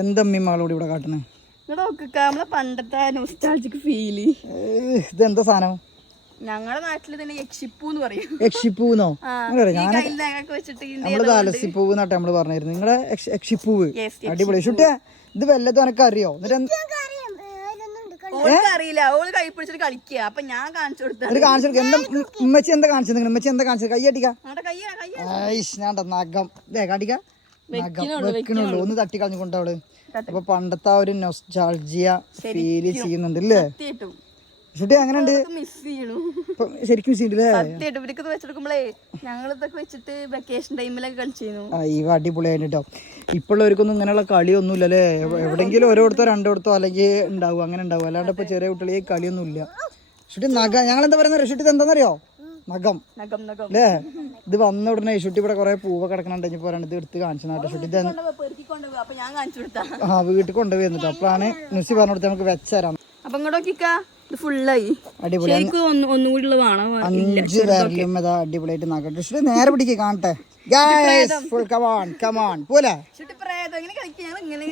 എന്താ അമ്മയും മകളോട് ഇവിടെ കാട്ടണേ? നമ്മളെ പണ്ടത്തെ നൊസ്റ്റാൾജിക് ഫീല്. ഇതെന്താ സാധനം? ഞങ്ങളുടെ നാട്ടില് തന്നെ യക്ഷിപ്പൂന്ന് പറയും. യക്ഷിപ്പൂന്നോ? വെച്ചിട്ട് അലസിപ്പൂവ് എന്നാട്ടെ നമ്മള് പറഞ്ഞിരുന്നു. നിങ്ങളെ യക്ഷിപ്പൂവ് അടിപൊളി. ഷുട്ടിയ ഇത് വല്ലതും എനക്ക് അറിയോ? അറിയില്ല, ഓള് കൈ പിടിച്ചിട്ട് കളിക്കുക. അപ്പൊ ഞാൻ കാണിച്ചു കൊടുത്ത എന്താ ഉമ്മച്ചി എന്താ കാണിച്ചത്? ഉമ്മച്ചി എന്താ കാണിച്ചത്? കൈയടിക്ക നഖം കാട്ടിക്ക. നഖം വെക്കണുള്ളൂ, ഒന്ന് തട്ടി കളഞ്ഞുകൊണ്ടവള്. അപ്പൊ പണ്ടത്തെ ആ ഒരു നൊസ്റ്റാൾജിയ ഫീല് ചെയ്യുന്നുണ്ട് അല്ലേ? ഷുട്ടി അങ്ങനെയുണ്ട്. ശരിക്കും വെച്ചെടുക്കുമ്പോഴേ ഞങ്ങൾ ഇതൊക്കെ വെച്ചിട്ട് വെക്കേഷൻ ടൈമിലൊക്കെ കളിച്ചിരുന്നു. ഇവ അടിപൊളിയായിട്ട് കേട്ടോ. ഇപ്പോഴുള്ളവർക്കൊന്നും ഇങ്ങനെയുള്ള കളിയൊന്നും ഇല്ലല്ലേ? എവിടെങ്കിലും ഓരോരുത്തോ രണ്ടോടത്തോ അല്ലെങ്കിൽ ഉണ്ടാവും, അങ്ങനെ ഉണ്ടാവും. അല്ലാണ്ട് ഇപ്പൊ ചെറിയ കുട്ടികളെ കളിയൊന്നും ഇല്ല. ഷുട്ടി നഖം ഞങ്ങൾ എന്താ പറയുന്നത്? ഷുട്ടി എന്താണെന്നറിയോ? നഖം അല്ലേ? ഇത് വന്ന ഉടനെ ഷുട്ടി ഇവിടെ കുറെ പൂവൊക്കെ കിടക്കണുണ്ടെങ്കിൽ പോരാണ്ട് ഇത് എടുത്ത് കാണിച്ചു നാട്ടെ. ഷുട്ടി വീട്ടിൽ കൊണ്ടുപോയി എന്നിട്ട് അപ്പോഴാണ് നുസി പറഞ്ഞു കൊടുത്ത് നമുക്ക് വെച്ചരാം. അപ്പൊ ഇങ്ങോട്ടോക്കിക്ക ഫുള്ളായി. അടിപൊളി. ഒന്നുകൂടി വേണം. 5 വിരലും അടിപൊളിയായിട്ട് നഖം. ഷുട്ടി നേരെ പിടിക്കുക കാണട്ടെ. പോലെ കളിക്കാൻ ഇങ്ങനെ